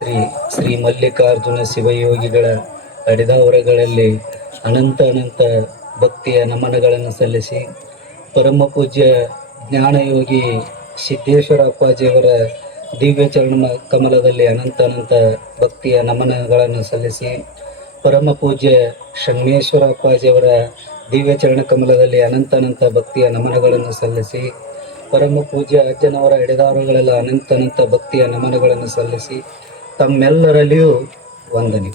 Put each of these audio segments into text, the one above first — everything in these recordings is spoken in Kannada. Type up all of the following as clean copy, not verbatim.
ಶ್ರೀ ಶ್ರೀ ಮಲ್ಲಿಕಾರ್ಜುನ ಶಿವಯೋಗಿಗಳ ಅಡಿದಾವರಗಳಲ್ಲಿ ಅನಂತ ಅನಂತ ಭಕ್ತಿಯ ನಮನಗಳನ್ನು ಸಲ್ಲಿಸಿ ಪರಮ ಪೂಜ್ಯ ಜ್ಞಾನಯೋಗಿ ಸಿದ್ದೇಶ್ವರ ಅಪ್ಪಾಜಿಯವರ ದಿವ್ಯ ಚರಣ ಕಮಲದಲ್ಲಿ ಅನಂತ ಅನಂತ ಭಕ್ತಿಯ ನಮನಗಳನ್ನು ಸಲ್ಲಿಸಿ ಪರಮ ಪೂಜ್ಯ ಶಮ್ಮೇಶ್ವರ ಅಪ್ಪಾಜಿಯವರ ದಿವ್ಯ ಚರಣ ಕಮಲದಲ್ಲಿ ಅನಂತ ಅನಂತ ಭಕ್ತಿಯ ನಮನಗಳನ್ನು ಸಲ್ಲಿಸಿ ಪರಮ ಪೂಜ್ಯ ಅಜ್ಜನವರ ಎಡೆದಾರುಗಳೆಲ್ಲ ಅನಂತ ಅನಂತ ಭಕ್ತಿಯ ನಮನಗಳನ್ನು ಸಲ್ಲಿಸಿ ತಮ್ಮೆಲ್ಲರಲ್ಲಿಯೂ ವಂದನೆ.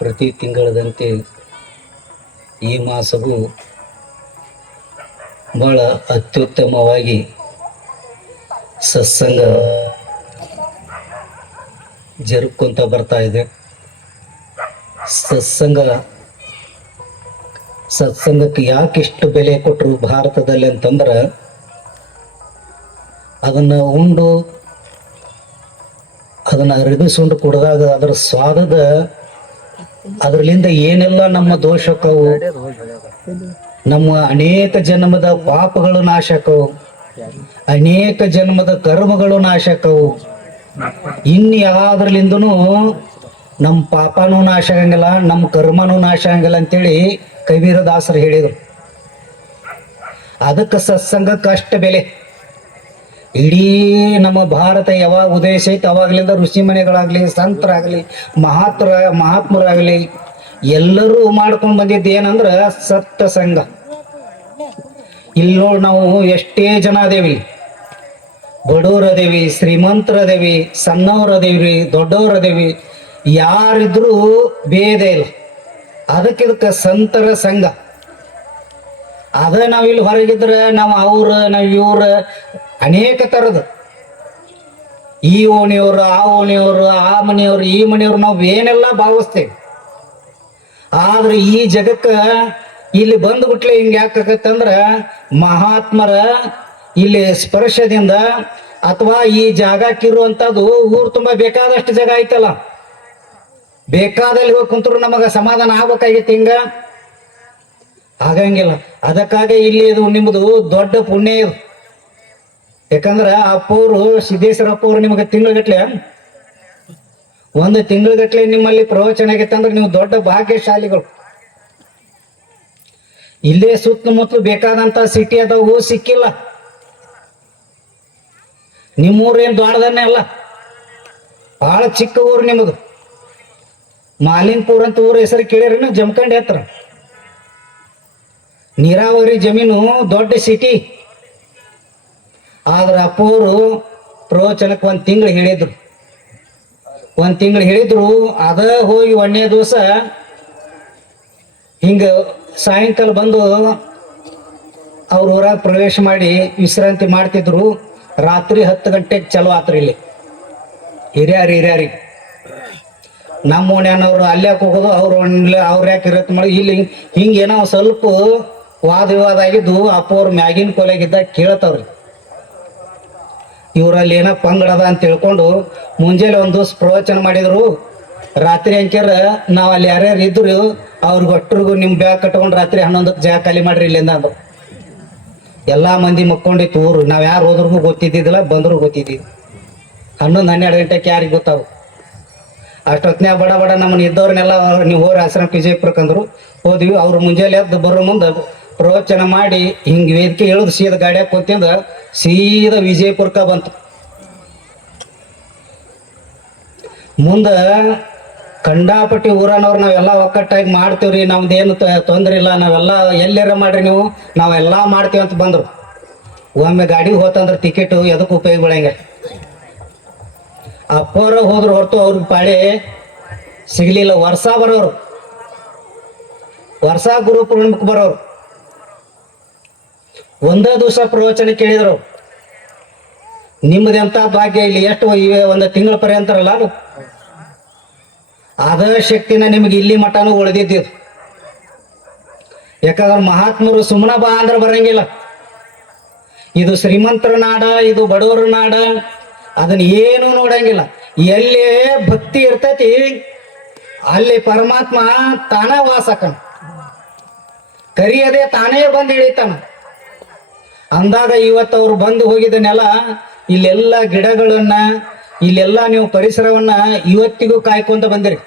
ಪ್ರತಿ ತಿಂಗಳದಂತೆ ಈ ಮಾಸವು ಬಹಳ ಅತ್ಯುತ್ತಮವಾಗಿ ಸತ್ಸಂಗ ಜರುపుಕೊಂತ ಬರ್ತಾ ಇದೆ. ಸತ್ಸಂಗಕ್ಕೆ ಯಾಕಿಷ್ಟು ಬೆಲೆ ಕೊಟ್ಟರು ಭಾರತದಲ್ಲಿ ಅಂತಂದ್ರೆ, ಅದನ್ನು ಉಂಡು ಅದನ್ನು ಅರಗಿಸುಂಡು ಕುಡಿದಾಗ ಅದರ ಸ್ವಾದದ ಅದರಲ್ಲಿಂದ ಏನೆಲ್ಲ ನಮ್ಮ ದೋಷಕ್ಕವು, ನಮ್ಮ ಅನೇಕ ಜನ್ಮದ ಪಾಪಗಳು ನಾಶಕವು, ಅನೇಕ ಜನ್ಮದ ಕರ್ಮಗಳು ನಾಶಕವು. ಇನ್ಯಾವುದ್ರಲಿಂದನೂ ನಮ್ಮ ಪಾಪನೂ ನಾಶ ಆಗಂಗಿಲ್ಲ, ನಮ್ಮ ಕರ್ಮನೂ ನಾಶ ಆಗಂಗಿಲ್ಲ ಅಂತೇಳಿ ಕಬೀರದಾಸರು ಹೇಳಿದರು. ಅದಕ್ಕೆ ಸತ್ಸಂಗಕ್ಕೆ ಅಷ್ಟು ಬೆಲೆ. ಇಡೀ ನಮ್ಮ ಭಾರತ ಯಾವಾಗ ಉದಯಿಸ ಐತೆ ಅವಾಗಲಿಂದ ಋಷಿಮನೆಗಳಾಗಲಿ, ಸಂತರಾಗಲಿ, ಮಹಾತ್ಮರಾಗಲಿ ಎಲ್ಲರೂ ಮಾಡ್ಕೊಂಡು ಬಂದಿದ್ದು ಏನಂದ್ರೆ ಸತ್ಯ ಸಂಘ. ಇಲ್ಲಿ ನೋಡಿ, ನಾವು ಎಷ್ಟೇ ಜನ ಅದೇವಿ, ಬಡವರದೇವಿ, ಶ್ರೀಮಂತರದೇವಿ, ಸಣ್ಣವರದೇವಿ, ದೊಡ್ಡವರದೇವಿ, ಯಾರಿದ್ರೂ ಭೇದ ಇಲ್ಲ. ಅದಕ್ಕೆ ಸಂತರ ಸಂಘ. ಅದ ನಾವಿಲ್ಲಿ ಹೊರಗಿದ್ರೆ ನಾವು ಇವ್ರ ಅನೇಕ ಥರದ ಈ ಓಣಿಯವರು, ಆ ಓಣಿಯವರು, ಆ ಮನೆಯವರು, ಈ ಮನೆಯವರು ನಾವು ಏನೆಲ್ಲ ಭಾವಿಸ್ತೇವೆ. ಆದ್ರೆ ಈ ಜಗಕ್ಕೆ ಇಲ್ಲಿ ಬಂದ್ಬಿಟ್ಲೆ ಹಿಂಗೆ ಯಾಕಾಗತ್ತಂದ್ರೆ ಮಹಾತ್ಮರ ಇಲ್ಲಿ ಸ್ಪರ್ಶದಿಂದ ಅಥವಾ ಈ ಜಾಗಕ್ಕಿರುವಂಥದ್ದು ಊರು ತುಂಬ ಬೇಕಾದಷ್ಟು ಜಾಗ ಐತಲ್ಲ, ಬೇಕಾದಲ್ಲಿ ಹೋಗಿ ಕುಂತರು ನಮಗೆ ಸಮಾಧಾನ ಆಗ್ಬೇಕಾಗಿತ್ತು. ಹಿಂಗ ಆಗಂಗಿಲ್ಲ. ಅದಕ್ಕಾಗಿ ಇಲ್ಲಿ ಇದು ನಿಮ್ಮದು ದೊಡ್ಡ ಪುಣ್ಯ ಇದು. ಯಾಕಂದ್ರೆ ಅಪ್ಪವರು ಸಿದ್ದೇಶ್ವರಪ್ಪವ್ರು ನಿಮಗೆ ತಿಂಗಳಗಟ್ಲೆ ಒಂದು ತಿಂಗಳಗಟ್ಲೆ ನಿಮ್ಮಲ್ಲಿ ಪ್ರವಚನ ಆಗೈತಂದ್ರೆ ನೀವು ದೊಡ್ಡ ಭಾಗ್ಯಶಾಲಿಗಳು. ಇಲ್ಲೇ ಸುತ್ತಮುತ್ತಲು ಬೇಕಾದಂತ ಸಿಟಿ ಅದಾವು, ಸಿಕ್ಕಿಲ್ಲ. ನಿಮ್ಮೂರೇನು ದೊಡ್ಡದನ್ನೇ ಅಲ್ಲ, ಬಹಳ ಚಿಕ್ಕ ಊರು ನಿಮ್ಮದು. ಮಾಲಿನ್ಪುರ್ ಅಂತ ಊರ ಹೆಸರು ಕೇಳಿರೇನು? ಜಮಖಂಡಿ ಹತ್ರ ನೀರಾವರಿ ಜಮೀನು, ದೊಡ್ಡ ಸಿಟಿ. ಆದ್ರೆ ಅಪ್ಪವರು ಪ್ರವಚನಕ್ಕೆ ಒಂದು ತಿಂಗಳು ಹೇಳಿದ್ರು. ಅದ ಹೋಗಿ 1ನೇ ದಿವಸ ಹಿಂಗ ಸಾಯಂಕಾಲ ಬಂದು ಅವ್ರ ಊರಾಗ ಪ್ರವೇಶ ಮಾಡಿ ವಿಶ್ರಾಂತಿ ಮಾಡ್ತಿದ್ರು. ರಾತ್ರಿ 10 ಗಂಟೆಗೆ ಚಲೋ ಆತ್ರಿ. ಇಲ್ಲಿ ಹಿರಿಯರಿಗೆ ನಮ್ಮ ಓಣ್ಯಾನವ್ರು ಅಲ್ಯಾಕೆ ಹೋಗೋದು, ಅವ್ರು ಯಾಕೆ ಇರತ್ತೆ ಮಾಡಿ ಇಲ್ಲಿ ಹಿಂಗೇನೋ ಸ್ವಲ್ಪ ವಾದ ವಿವಾದ ಆಗಿದ್ದು ಅಪ್ಪವ್ರ ಮ್ಯಾಗಿನ ಕೊಲೆಗಿದ್ದ ಕೇಳ್ತಾವ್ರಿ. ಇವರಲ್ಲಿ ಏನೋ ಪಂಗಡದ ಅಂತ ತಿಳ್ಕೊಂಡು ಮುಂಜಾನೆ ಒಂದು ದಿವಸ ಪ್ರವಚನ ಮಾಡಿದ್ರು. ರಾತ್ರಿ ಅಂಕ್ಯಾರ ನಾವು ಅಲ್ಲಿ ಯಾರ್ಯಾರು ಇದ್ರು ಅವ್ರಿಗೆ ಒಟ್ಟರಿಗೂ ನಿಮ್ಮ ಬ್ಯಾಗ್ ಕಟ್ಕೊಂಡು ರಾತ್ರಿ 11ಕ್ಕೆ ಜಾಗ ಖಾಲಿ ಮಾಡ್ರಿ ಇಲ್ಲಿಂದ ಅಂದ್ರು. ಎಲ್ಲ ಮಂದಿ ಮಕ್ಕೊಂಡಿತ್ತು ಊರು. ನಾವು ಯಾರು ಹೋದ್ರಿಗೂ ಗೊತ್ತಿದ್ದಿದ್ದಿಲ್ಲ, ಬಂದ್ರು ಗೊತ್ತಿದ್ದಿದ್ದು. 11-12 ಗಂಟೆಗೆ ಯಾರಿಗೆ ಗೊತ್ತಾವು. ಅಷ್ಟೊತ್ತಿನ ಬಡ ನಮ್ಮನ್ನ ಇದ್ದವ್ರನ್ನೆಲ್ಲ ನೀವು ಹೋರಿ ಆಶ್ರಮ ವಿಜಯಪುರಕ್ಕೆ ಅಂದ್ರು. ಹೋದ್ವಿ. ಅವ್ರು ಮುಂಜಾನೆ ಎದ್ದು ಬರೋ ಮುಂದೆ ಪ್ರವಚನ ಮಾಡಿ ಹಿಂಗೆ ವೇದಿಕೆ ಇಳಿದು ಸೀದಾ ಗಾಡಿಯಾಗ ಕೂತಿಂದ ಸೀದಾ ವಿಜಯಪುರಕ್ಕೆ ಬಂತು. ಮುಂದೆ ಕಂಡಾಪಟ್ಟಿ ಊರನವ್ರು ನಾವೆಲ್ಲ ಒಕ್ಕಟ್ಟಾಗಿ ಮಾಡ್ತೀವ್ರಿ, ನಮ್ದೇನು ತೊಂದರೆ ಇಲ್ಲ, ನಾವೆಲ್ಲ ಎಲ್ಲಾರ ಮಾಡ್ರಿ, ನಾವೆಲ್ಲ ಮಾಡ್ತೀವಿ ಅಂತ ಬಂದರು. ಒಮ್ಮೆ ಗಾಡಿಗೆ ಹೋತಂದ್ರೆ ಟಿಕೆಟು ಎದಕ್ಕೆ ಉಪಯೋಗ ಬೀಳಂಗ. ಅಪ್ಪರ ಹೋದ್ರು ಹೊರತು ಅವ್ರಿಗೆ ಪಾಳೆ ಸಿಗ್ಲಿಲ್ಲ. ವರ್ಷ ಬರೋರು, ವರ್ಷ ಗುರು ಪೂರ್ಣಿಮಕ್ಕೆ ಬರೋರು. ಒಂದೇ ದಿವಸ ಪ್ರವಚನ ಕೇಳಿದ್ರು. ನಿಮ್ಮದೆಂತ ಭಾಗ್ಯ, ಇಲ್ಲಿ ಎಷ್ಟು ಇವೆ 1 ತಿಂಗಳ ಪರ್ಯಂತರಲ್ಲ, ಅದ ಶಕ್ತಿನ ನಿಮ್ಗೆ ಇಲ್ಲಿ ಮಠನೂ ಉಳಿದಿದ್ದು. ಯಾಕಂದ್ರೆ ಮಹಾತ್ಮರು ಸುಮ್ಮನ ಬಾ ಅಂದ್ರೆ ಬರಂಗಿಲ್ಲ. ಇದು ಶ್ರೀಮಂತರ ನಾಡ, ಇದು ಬಡವರ ನಾಡ, ಅದನ್ನ ಏನು ನೋಡಂಗಿಲ್ಲ. ಎಲ್ಲಿ ಭಕ್ತಿ ಇರ್ತೈತಿ ಅಲ್ಲಿ ಪರಮಾತ್ಮ ತಾನೇ ವಾಸಕನ, ಕರಿಯದೆ ತಾನೇ ಬಂದು ಇಳಿತಾನ. ಅಂದಾಗ ಇವತ್ತು ಅವ್ರು ಬಂದು ಹೋಗಿದ ನೆಲ ಇಲ್ಲೆಲ್ಲ ಗಿಡಗಳನ್ನ ಇಲ್ಲೆಲ್ಲ ನೀವು ಪರಿಸರವನ್ನ ಇವತ್ತಿಗೂ ಕಾಯ್ಕೊಂತ ಬಂದಿರಿ.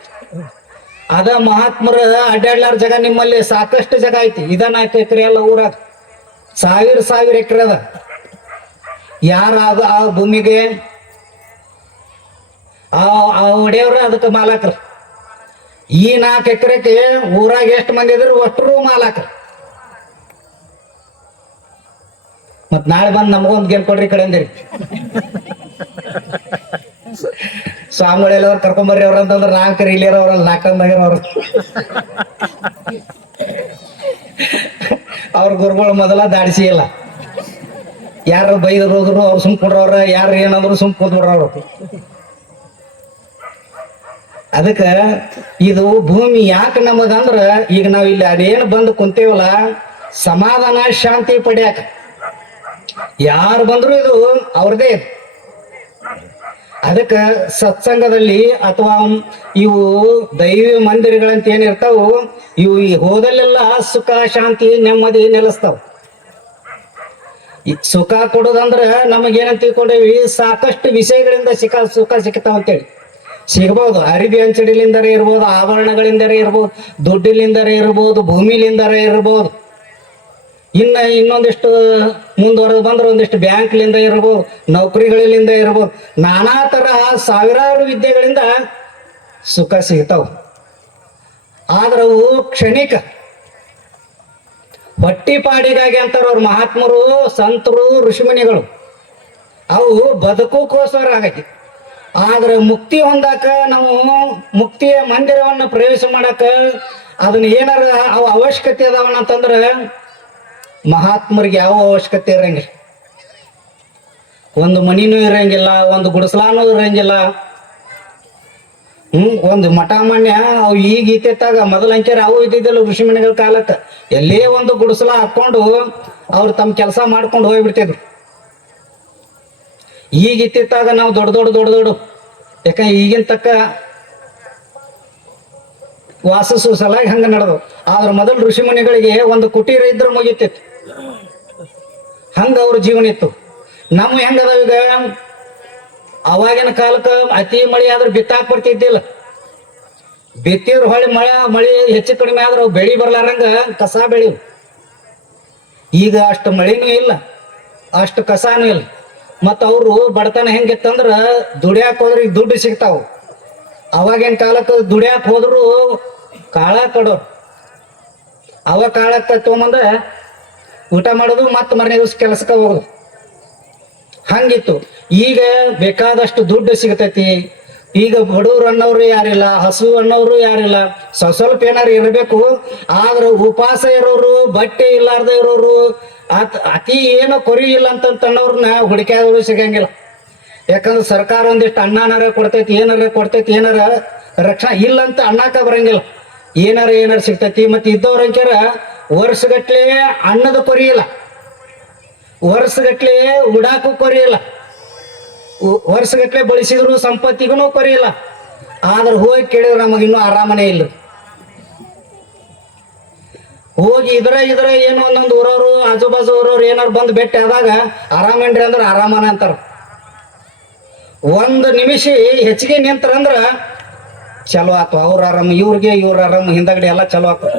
ಅದ ಮಹಾತ್ಮರ ಅಡ್ಡಾಡ್ಲಾರ ಜಾಗ ನಿಮ್ಮಲ್ಲಿ ಸಾಕಷ್ಟು ಜಾಗ ಐತಿ. ಇದ 4 ಎಕರೆ ಎಲ್ಲ ಊರಾಗ ಸಾವಿರ ಎಕರೆ ಅದ. ಯಾರ ಆ ಭೂಮಿಗೆ ಆ ಒಡೆಯವ್ರ ಅದಕ್ಕೆ ಮಾಲಕರು. ಈ 4 ಎಕರೆಗೆ ಊರಾಗ ಎಷ್ಟು ಮಂದಿ ಇದ್ರು ಒಟ್ಟರು ಮಾಲಕರು. ಮತ್ ನಾಳೆ ಬಂದು ನಮಗೊಂದು ಗೆಲ್ ಕೊಡ್ರಿ ಕಡೆ ಅಂದಿರಿ. ಸ್ವಾಮಿಗಳೆಲ್ಲವ್ರು ಕರ್ಕೊಂಬರ್ರಿ ಅವ್ರ ಅಂತಂದ್ರೆ 4 ಇಲ್ಲಿಯರ ಅವ್ರಲ್ಲ 4 ಅವ್ರು. ಅವ್ರ ಗುರುಗಳು ಮೊದಲ ದಾಡಿಸಿ ಇಲ್ಲ. ಯಾರು ಬೈದ್ರು ಹೋದ್ರು ಅವ್ರು ಸುಮ್ ಕೊಡ್ರವ್ರ, ಯಾರು ಏನಾದ್ರು ಸುಮ್ ಕೂತ್ಬಿಡ್ರವ್ರು. ಅದಕ್ಕ ಇದು ಭೂಮಿ ಯಾಕೆ ನಮಗಂದ್ರ ಈಗ ನಾವ್ ಇಲ್ಲಿ ಅದೇನು ಬಂದು ಕುಂತೇವಲ್ಲ ಸಮಾಧಾನ ಶಾಂತಿ ಪಡ್ಯಾಕ. ಯಾರು ಬಂದ್ರು ಇದು ಅವ್ರದೇ. ಅದಕ್ಕ ಸತ್ಸಂಗದಲ್ಲಿ ಅಥವಾ ಇವು ದೈವ ಮಂದಿರಗಳಂತ ಏನಿರ್ತಾವು ಇವು ಹೋದಲ್ಲೆಲ್ಲ ಸುಖ ಶಾಂತಿ ನೆಮ್ಮದಿ ನೆಲೆಸ್ತಾವ. ಸುಖ ಕೊಡೋದಂದ್ರ ನಮಗೇನಂತ ತಿಳ್ಕೊಂಡೇವಿ ಸಾಕಷ್ಟು ವಿಷಯಗಳಿಂದ ಸುಖ ಸಿಗ್ತಾವ ಅಂತೇಳಿ. ಸಿಗ್ಬೋದು, ಅರಿವಿ ಅಂಚಡಿಲಿಂದರೇ ಇರ್ಬೋದು, ಆಭರಣಗಳಿಂದರೇ ಇರ್ಬೋದು, ದುಡ್ಡಿಲಿಂದರೇ ಇರ್ಬೋದು, ಭೂಮಿಲಿಂದರೇ ಇರ್ಬೋದು. ಇನ್ನೊಂದಿಷ್ಟು ಮುಂದುವರೆದು ಬಂದ್ರೆ ಒಂದಿಷ್ಟು ಬ್ಯಾಂಕ್ಲಿಂದ ಇರ್ಬೋದು, ನೌಕರಿಗಳಿಂದ ಇರ್ಬೋದು, ನಾನಾ ತರ ಸಾವಿರಾರು ವಿದ್ಯೆಗಳಿಂದ ಸುಖ ಸಿಗ್ತಾವ. ಆದ್ರೆ ಅವು ಕ್ಷಣಿಕ, ಹೊಟ್ಟಿಪಾಡಿಗಾಗಿ ಅಂತಾರ ಅವ್ರ ಮಹಾತ್ಮರು, ಸಂತರು, ಋಷಿಮುನಿಗಳು. ಅವು ಬದುಕೋಸ್ಕರ ಆಗೈತಿ. ಆದ್ರೆ ಮುಕ್ತಿ ಹೊಂದಾಕ ನಾವು ಮುಕ್ತಿಯ ಮಂದಿರವನ್ನು ಪ್ರವೇಶ ಮಾಡಾಕ ಅದನ್ನ ಏನಾರ ಅವು ಅವಶ್ಯಕತೆ ಅದಾವನ ಅಂತಂದ್ರೆ ಮಹಾತ್ಮರಿಗೆ ಯಾವ ಅವಶ್ಯಕತೆ ಇರಂಗಿಲ್ಲ. ಒಂದು ಮನಿನೂ ಇರಂಗಿಲ್ಲ, ಒಂದು ಗುಡಿಸಲಾನು ಇರಂಗಿಲ್ಲ. ಒಂದು ಮಠ ಮಾನ್ಯ ಅವು ಈಗ ಇತ್ತಾಗ ಮೊದಲ ಅಂಚಾರ ಅವು ಇದ್ದಿದ್ದಿಲ್ಲ. ಋಷಿಮುನಿಗಳ ಕಾಲಕ್ಕೆ ಎಲ್ಲೇ ಒಂದು ಗುಡಿಸಲ ಹಾಕೊಂಡು ಅವ್ರು ತಮ್ಮ ಕೆಲಸ ಮಾಡ್ಕೊಂಡು ಹೋಗ್ಬಿಡ್ತಿದ್ರು. ಈಗ ಇತ್ತಿತ್ತಾಗ ನಾವು ದೊಡ್ಡ ಯಾಕಂದ್ರೆ ಈಗಿನ ತಕ್ಕ ವಾಸಿಸು ಸಲಾಗಿ ಹಂಗ ನಡೆದು. ಆದ್ರೆ ಮೊದಲು ಋಷಿಮುನಿಗಳಿಗೆ ಒಂದು ಕುಟೀರ ಇದ್ರೆ ಮುಗಿತಿತ್ತು. ಹಂಗ ಅವ್ರ ಜೀವನ ಇತ್ತು. ನಮ್ಮ ಹೆಂಗದ ಈಗ ಅವಾಗಿನ ಕಾಲಕ್ಕೆ ಅತಿ ಮಳೆ ಆದ್ರೆ ಬಿತ್ತಾಕ್ ಬರ್ತಿದ್ದಿಲ್ಲ. ಬಿತ್ತಿದ್ರು ಹೊಳ್ಳಿ ಮಳೆ ಹೆಚ್ಚು ಕಡಿಮೆ ಆದ್ರೆ ಅವು ಬೆಳಿ ಬರ್ಲಾರಂಗ ಕಸ ಬೆಳಿವು. ಈಗ ಅಷ್ಟು ಮಳಿನೂ ಇಲ್ಲ, ಅಷ್ಟು ಕಸಾನೂ ಇಲ್ಲ. ಮತ್ತ ಅವರು ಬಡತನ ಹೆಂಗಿತ್ತಂದ್ರ ದುಡಿಯಾಕ ಹೋದ್ರೆ ಈಗ ದುಡ್ಡು ಸಿಗ್ತಾವ. ಅವಾಗಿನ ಕಾಲಕ್ಕೆ ದುಡಿಯಾಕ ಹೋದ್ರು ಕಾಳ ಕಡೋರು. ಅವ ಕಾಳಕ್ಕ ತೊಗೊಂಬಂದ ಊಟ ಮಾಡೋದು, ಮತ್ತ ಮರನೇ ದಿವ್ಸ ಕೆಲಸಕ್ಕೆ ಹೋಗೋದು. ಹಂಗಿತ್ತು. ಈಗ ಬೇಕಾದಷ್ಟು ದುಡ್ಡು ಸಿಗತೈತಿ. ಈಗ ಬಡವ್ರು ಅನ್ನೋರು ಯಾರಿಲ್ಲ, ಹಸು ಅನ್ನೋರು ಯಾರಿಲ್ಲ. ಸ್ವಲ್ಪ ಏನಾರು ಇರಬೇಕು. ಆದ್ರೆ ಉಪವಾಸ ಇರೋರು, ಬಟ್ಟೆ ಇಲ್ಲಾರ್ದ ಇರೋರು, ಅತಿ ಏನೋ ಕೊರಿ ಇಲ್ಲ ಅಂತನ್ನೋರ್ನ ಹುಡುಕ್ಯಾದ್ರು ಸಿಗಂಗಿಲ್ಲ. ಯಾಕಂದ್ರೆ ಸರ್ಕಾರ ಒಂದಿಷ್ಟು ಅನ್ನನಾರ ಕೊಡ್ತೈತಿ, ಏನಾರ ರಕ್ಷಣಾ ಇಲ್ಲಂತ ಅನ್ನಕ ಬರಂಗಿಲ್ಲ. ಏನಾರ ಸಿಗ್ತೈತಿ. ಮತ್ತೆ ಇದ್ದವ್ರಂಕ್ಯಾರ ವರ್ಷಗಟ್ಲೆ ಅನ್ನದ ಕೊರಿ ಇಲ್ಲ, ವರ್ಷಗಟ್ಲೆ ಉಡಾಕು ಕೊರಿ ಇಲ್ಲ, ವರ್ಷಗಟ್ಲೆ ಬಳಸಿದ್ರು ಸಂಪತ್ತಿಗೂ ಕೊರಿ ಇಲ್ಲ. ಆದ್ರೆ ಹೋಗಿ ಕೇಳಿದ್ರೆ ನಮಗೆ ಇನ್ನೂ ಆರಾಮನೇ ಇಲ್ಲ. ಹೋಗಿ ಇದ್ರ ಏನೋ ಒಂದೊಂದು ಊರವ್ರು ಆಜು ಬಾಜು ಊರವ್ರು ಏನಾರು ಬಂದು ಭೇಟಿ ಆದಾಗ ಆರಾಮೇನ್ರಿ ಅಂದ್ರೆ ಆರಾಮನ ಅಂತಾರ. ಒಂದು ನಿಮಿಷ ಹೆಚ್ಚಿಗೆ ನಿಂತಾರಂದ್ರ ಚಲೋ ಆತು. ಅವ್ರ ಆರಾಮ, ಇವ್ರ ಆರಾಮ, ಹಿಂದಗಡೆ ಎಲ್ಲ ಚಲೋ ಆತು.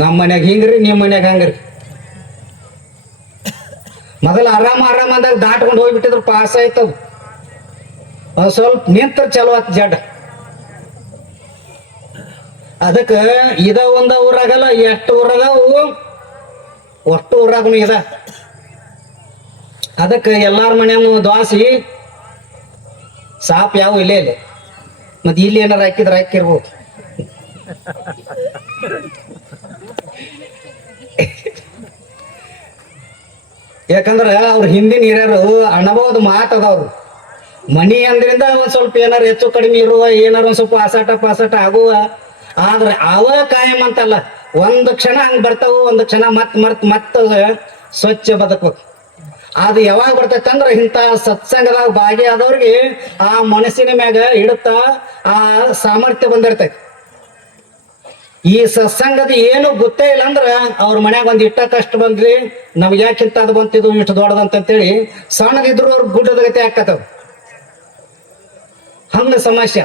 ನಮ್ಮ ಮನ್ಯಾಗ ಹಿಂಗ್ರಿ, ನಿಮ್ಮ ಮನ್ಯಾಗ ಹಂಗ್ರಿ. ಮೊದಲು ಆರಾಮ ಅಂದಾಗ ದಾಟ್ಕೊಂಡು ಹೋಗ್ಬಿಟ್ಟಿದ್ರು ಪಾಸ್ ಆಯ್ತದ. ಒಂದ್ ಸ್ವಲ್ಪ ನಿಂತ್ರ ಚಲೋ ಆತ್ ಜಡ್. ಅದಕ್ಕ ಇದ ಒಂದ ಊರಾಗಲ್ಲ, ಎಷ್ಟು ಊರದಾವು, ಒಟ್ಟು ಊರಾಗನು ಇದ. ಅದಕ್ಕೆ ಎಲ್ಲಾರ ಮನೆಯನ್ನು ದ್ವಾಸಿ ಸಾಪ್ ಯಾವ ಇಲ್ಲೇ ಇಲ್ಲ. ಮತ್ತೆ ಇಲ್ಲಿ ಏನಾರ ಹಾಕಿರ್ಬೋದು. ಯಾಕಂದ್ರ ಅವ್ರ ಹಿಂದಿನ ಹಿರಿಯರು ಅಣಬಹುದು ಮಾತದವ್ರು. ಮನಿ ಅಂದ್ರಿಂದ ಒಂದ್ ಸ್ವಲ್ಪ ಏನಾರು ಹೆಚ್ಚು ಕಡಿಮೆ ಇರುವ, ಏನಾರ ಒಂದ್ ಸ್ವಲ್ಪ ಪಾಸಾಟ ಆಗುವ. ಆದ್ರೆ ಅವ ಕಾಯಂ ಅಂತಲ್ಲ, ಒಂದು ಕ್ಷಣ ಹಂಗ ಬರ್ತಾವ, ಒಂದು ಕ್ಷಣ ಮತ್ತ ಸ್ವಚ್ಛ ಬದುಕಬೇಕು. ಅದು ಯಾವಾಗ ಬರ್ತೈತೆ ಅಂದ್ರೆ ಇಂಥ ಸತ್ಸಂಗದಾಗ ಭಾಗಿಯಾದವ್ರಿಗೆ ಆ ಮನಸ್ಸಿನ ಮ್ಯಾಗ ಹಿಡುತ್ತಾ ಆ ಸಾಮರ್ಥ್ಯ ಬಂದಿರ್ತೈತಿ. ಈ ಸತ್ಸಂಗದ ಏನು ಗೊತ್ತೇ ಇಲ್ಲ ಅಂದ್ರ ಅವ್ರ ಮನ್ಯಾಗ ಒಂದ್ ಇಟ್ಟ ಕಷ್ಟ ಬಂದ್ರಿ ನಮ್ಗೆ ಯಾಕಿಂತ ಅದು ಬಂತಿದ್ದು ಇಷ್ಟು ದೊಡ್ಡದಂತೇಳಿ ಸಣ್ಣದಿದ್ರು ಅವ್ರ ಗುಡ್ಡದ ಗತಿ ಹಾಕತ್ತವ. ಹಂಗ ಸಮಸ್ಯೆ.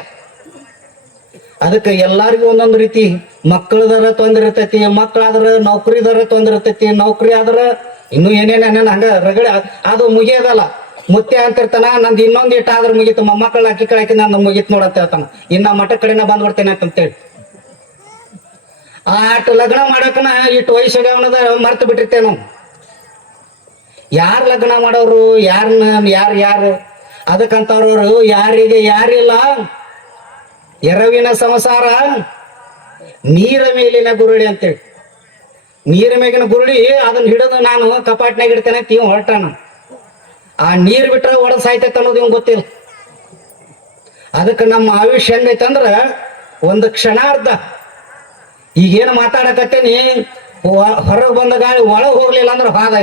ಅದಕ್ಕೆ ಎಲ್ಲಾರಿಗೂ ಒಂದೊಂದು ರೀತಿ ಮಕ್ಕಳದಾರ ತೊಂದ್ರೆ ಇರ್ತೈತಿ, ಮಕ್ಕಳಾದ್ರ ನೌಕರಿದಾರ ತೊಂದ್ರೆ ಇರ್ತೈತಿ, ನೌಕರಿ ಆದ್ರ ಇನ್ನು ಏನೇನೇನೇನು ಹಂಗ ರಗಡ ಅದು ಮುಗಿಯೋದಲ್ಲ. ಮುತ್ಯ ಅಂತಿರ್ತಾನ ನಂದು ಇನ್ನೊಂದು ಇಟ್ಟ ಆದ್ರೆ ಮುಗೀತು, ಮೊಮ್ಮಕ್ಕಳ ಅಕ್ಕಿ ಕಳಕಿ ನಾನು ಮುಗೀತು ನೋಡಂತ ಹೇಳ್ತಾನ. ಇನ್ನ ಮಠ ಕಡೆನ ಬಂದ್ಬಿಡ್ತೇನೆ ಅಂತೇಳಿ ಆಟ ಲಗ್ನ ಮಾಡಕನ ಇಟ್ಟು ವಯಸ್ಸಾಗ ಅವನದ ಮರ್ತು ಬಿಟ್ಟಿರ್ತೇವೆ ನಾವು. ಯಾರು ಲಗ್ನ ಮಾಡೋರು ಯಾರು ಅದಕ್ಕಂತವ್ರವ್ರು ಯಾರಿಗೆ ಯಾರಿಲ್ಲ ಎರವಿನ ಸಂಸಾರ ನೀರ ಮೇಲಿನ ಗುರುಳಿ ಅಂತೇಳಿ. ನೀರ ಮೇಗಿನ ಗುರುಳಿ ಅದನ್ನ ಹಿಡಿದು ನಾನು ಕಪಾಟ್ನಾಗ ಇಡ್ತೇನೆ ಅಂತ ಇವ್ ಹೊರಟಾನ. ಆ ನೀರ್ ಬಿಟ್ರೆ ಒಡ ಸಾಯ್ತೈತೆ ಅನ್ನೋದು ಇವ್ ಗೊತ್ತಿಲ್ಲ. ಅದಕ್ಕೆ ನಮ್ಮ ಆಯುಷ್ಯ ಹೆಂಗೈತಂದ್ರ ಒಂದು ಕ್ಷಣಾರ್ಧ. ಈಗೇನು ಮಾತಾಡಕತ್ತೇನಿ ಹೊರಗೆ ಬಂದ ಗಾಳಿ ಒಳಗೆ ಹೋಗ್ಲಿಲ್ಲ ಅಂದ್ರೆ ಹಾದ